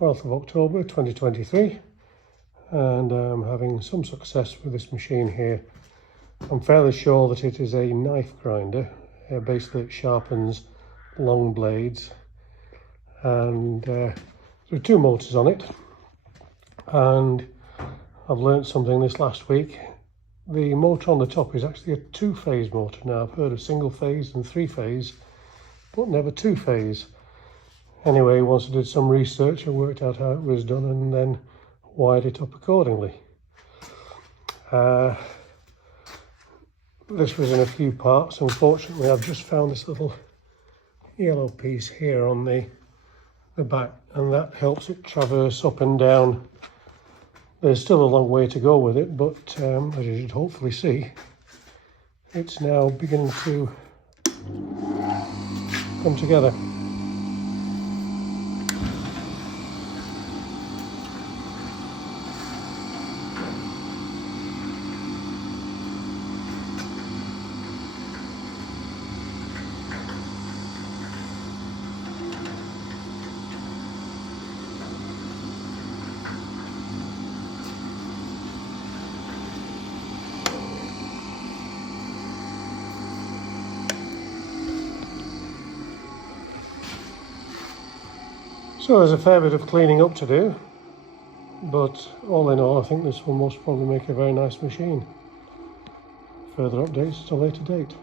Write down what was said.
12th of October 2023, and I'm having some success with this machine here. I'm fairly sure that it is a knife grinder. Basically it sharpens long blades, and there are two motors on it, and I've learnt something this last week. The motor on the top is actually a two-phase motor. Now, I've heard of single-phase and three-phase, but never two-phase. Anyway, once I did some research, I worked out how it was done and then wired it up accordingly. This was in a few parts. Unfortunately, I've just found this little yellow piece here on the back, and that helps it traverse up and down. There's still a long way to go with it, but as you should hopefully see, it's now beginning to come together. So there's a fair bit of cleaning up to do, but all in all I think this will most probably make a very nice machine. Further updates at a later date.